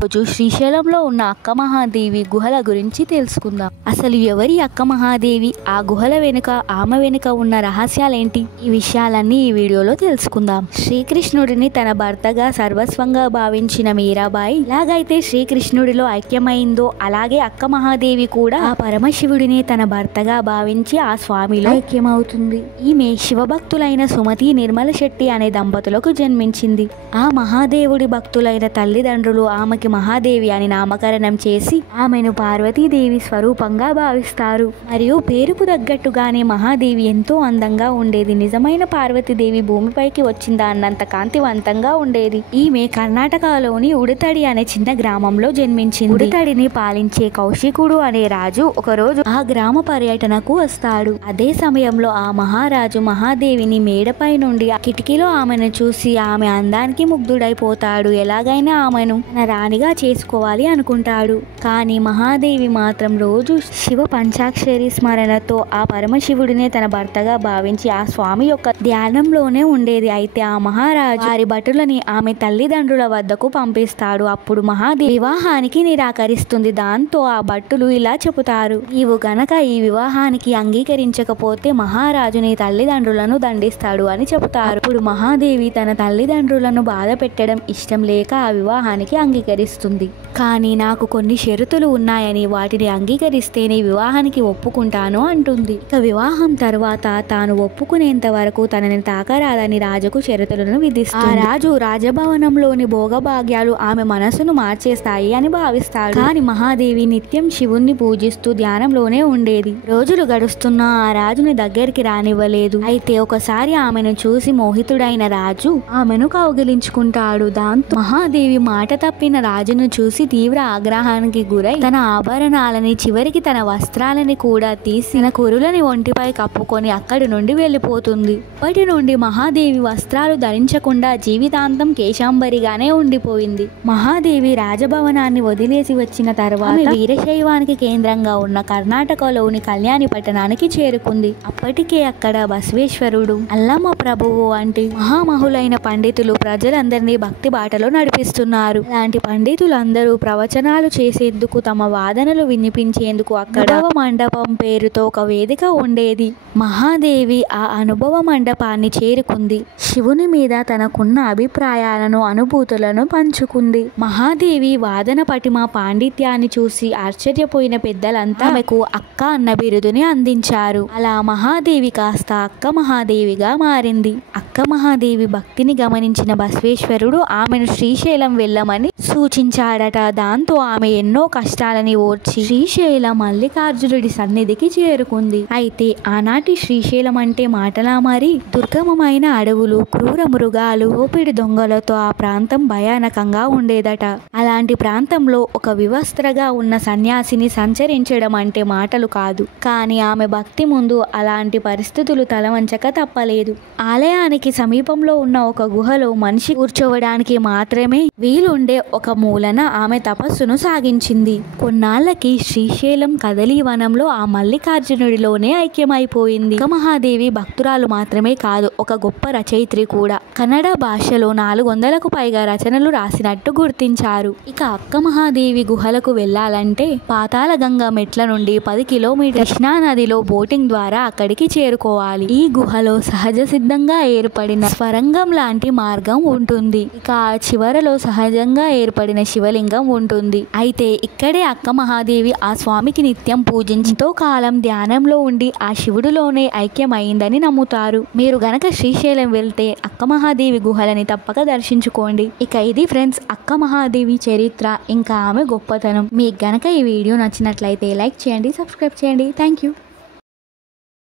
రోజు శ్రీశైలంలో ఉన్న అక్క మహాదేవి గుహల గురించి తెలుసుకుందాం. అసలు ఎవరి అక్క మహాదేవి, ఆ గుహల వెనుక, ఆమె వెనుక ఉన్న రహస్యాలేంటి, ఈ విషయాలన్నీ ఈ వీడియోలో తెలుసుకుందాం. శ్రీకృష్ణుడిని తన భర్తగా సర్వస్వంగా భావించిన మీరాబాయి ఎలాగైతే శ్రీకృష్ణుడిలో ఐక్యమైందో అలాగే అక్క మహాదేవి కూడా ఆ పరమశివుడిని తన భర్తగా భావించి ఆ స్వామిలో ఐక్యమవుతుంది. ఈమె శివభక్తులైన సుమతి నిర్మల శెట్టి అనే దంపతులకు జన్మించింది. ఆ మహాదేవుడి భక్తులైన తల్లిదండ్రులు ఆమెకి మహాదేవి అని నామకరణం చేసి ఆమెను పార్వతీదేవి స్వరూపంగా భావిస్తారు. మరియు పేరుకు తగ్గట్టుగానే మహాదేవి ఎంతో అందంగా ఉండేది. నిజమైన పార్వతీదేవి భూమిపైకి వచ్చిందా అన్నంత కాంతివంతంగా ఉండేది. ఈమె కర్ణాటకలోని ఉడతడి అనే చిన్న గ్రామంలో జన్మించింది. ఉడతడిని పాలించే కౌశికుడు అనే రాజు ఒకరోజు ఆ గ్రామ పర్యటనకు వస్తాడు. అదే సమయంలో ఆ మహారాజు మహాదేవిని మేడపై నుండి కిటికీలో ఆమెను చూసి ఆమె అందానికి ముగ్ధుడైపోతాడు. ఎలాగైనా ఆమెను తన రాణిగా చేసుకోవాలి అనుకుంటాడు. కానీ మహాదేవి మాత్రం రోజు శివ పంచాక్షరి స్మరణతో ఆ పరమశివుడినే తన భర్తగా భావించి ఆ స్వామి యొక్క ధ్యానంలోనే ఉండేది. అయితే ఆ మహారాజు వారి భటులని ఆమె తల్లిదండ్రుల వద్దకు పంపిస్తాడు. అప్పుడు మహాదేవి వివాహానికి నిరాకరిస్తుంది. దాంతో ఆ భటులు ఇలా చెబుతారు, నీవు గనక ఈ వివాహానికి అంగీకరించకపోతే మహారాజు నీ తల్లిదండ్రులను దండిస్తాడు అని చెబుతారు. అప్పుడు మహాదేవి తన తల్లిదండ్రులను బాధ పెట్టడం ఇష్టం లేక ఆ వివాహానికి అంగీకరిస్తుంది. కానీ నాకు కొన్ని షరతులు ఉన్నాయని, వాటిని అంగీకరిస్తేనే వివాహానికి ఒప్పుకుంటాను అంటుంది. ఇక వివాహం తర్వాత తాను ఒప్పుకునేంత వరకు తనని తాకరాదని రాజుకు షరతులను విధిస్తుంది. ఆ రాజు రాజభవనంలోని భోగభాగ్యాలు ఆమె మనసును మార్చేస్తాయి అని భావిస్తాడు. కానీ మహాదేవి నిత్యం శివుణ్ణి పూజిస్తూ ధ్యానంలోనే ఉండేది. రోజులు గడుస్తున్నా ఆ రాజుని దగ్గరికి రానివ్వలేదు. అయితే ఒకసారి ఆమెను చూసి మోహితుడైన రాజు ఆమెను కౌగిలించుకుంటాడు. దాంతో మహాదేవి మాట తప్పిన రాజును చూసి తీవ్ర ఆగ్రహానికి గురై తన ఆభరణాలని, చివరికి తన వస్త్రాలని కూడా తీసి తన కురులని ఒంటిపై కప్పుకొని అక్కడి నుండి వెళ్ళిపోతుంది. అప్పటి నుండి మహాదేవి వస్త్రాలు ధరించకుండా జీవితాంతం కేశాంబరిగానే ఉండిపోయింది. మహాదేవి రాజభవనాన్ని వదిలేసి వచ్చిన తర్వాత వీరశైవానికి కేంద్రంగా ఉన్న కర్ణాటకలోని కళ్యాణి పట్టణానికి చేరుకుంది. అప్పటికే అక్కడ బసవేశ్వరుడు, అల్లమ్మ ప్రభువు వంటి మహామహులైన పండితులు ప్రజలందరినీ భక్తి బాటలో నడిపిస్తున్నారు. అలాంటి పండితులందరూ ప్రవచనాలు చేసేందుకు, తమ వాదనలు వినిపించేందుకు అక్కడ మండపం పేరుతో ఒక వేదిక ఉండేది. మహాదేవి ఆ అనుభవ మండపాన్ని చేరుకుంది. శివుని మీద తనకున్న అభిప్రాయాలను, అనుభూతులను పంచుకుంది. మహాదేవి వాదన పటిమ, పాండిత్యాన్ని చూసి ఆశ్చర్యపోయిన పెద్దలంతా ఆమెకు అక్క అన్న బిరుదుని అందించారు. అలా మహాదేవి కాస్త అక్క మహాదేవిగా మారింది. అక్క మహాదేవి భక్తిని గమనించిన బసవేశ్వరుడు ఆమెను శ్రీశైలం వెళ్ళమని సూచించాడట. దాంతో ఆమె ఎన్నో కష్టాలని ఓర్చి శ్రీశైలం మల్లికార్జునుడి సన్నిధికి చేరుకుంది. అయితే ఆనాటి శ్రీశైలం అంటే మాటలా మారి దుర్గమమైన అడవులు, క్రూర మృగాలు, ఓపిడి దొంగలతో ఆ ప్రాంతం భయానకంగా ఉండేదట. అలాంటి ప్రాంతంలో ఒక వివస్త్రగా ఉన్న సన్యాసిని సంచరించడం అంటే మాటలు కాదు. కానీ ఆమె భక్తి ముందు అలాంటి పరిస్థితులు తలవంచక తప్పలేదు. ఆలయానికి సమీపంలో ఉన్న ఒక గుహలో మనిషి కూర్చోవడానికి మాత్రమే వీలుండే ఒక మూలన ఆమె తపస్సును సాగించింది. కొన్నాళ్లకి శ్రీశైలం కదలీవనంలో ఆ మల్లికార్జునుడిలోనే ఐక్యమైపోయింది. అక్క మహాదేవి భక్తురాలు మాత్రమే కాదు, ఒక గొప్ప రచయిత్రి కూడా. కన్నడ భాషలో 400కు పైగా రచనలు రాసినట్టు గుర్తించారు. ఇక అక్క మహాదేవి గుహలకు వెళ్లాలంటే పాతాళ గంగా మెట్ల నుండి 10 కిలోమీటర్ల కృష్ణా నదిలో బోటింగ్ ద్వారా అక్కడికి చేరుకోవాలి. ఈ గుహలో సహజ సిద్ధంగా ఏర్పడిన స్వరంగం లాంటి మార్గం ఉంటుంది. ఇక ఆ చివరలో సహజంగా ఏర్పడిన శివలింగం ఉంటుంది. అయితే ఇక్కడే అక్క మహాదేవి ఆ స్వామికి నిత్యం పూజించుతో కాలం ధ్యానంలో ఉండి ఆ శివుడిలోనే ఐక్యమైందని నమ్ముతారు. మీరు గనక శ్రీశైలం వెళ్తే అక్క మహాదేవి గుహలని తప్పక దర్శించుకోండి. ఇక ఇది ఫ్రెండ్స్ అక్క మహాదేవి చరిత్ర, ఇంకా ఆమె గొప్పతనం. మీకు గనక ఈ వీడియో నచ్చినట్లయితే లైక్ చేయండి, సబ్స్క్రైబ్ చేయండి. Thank you.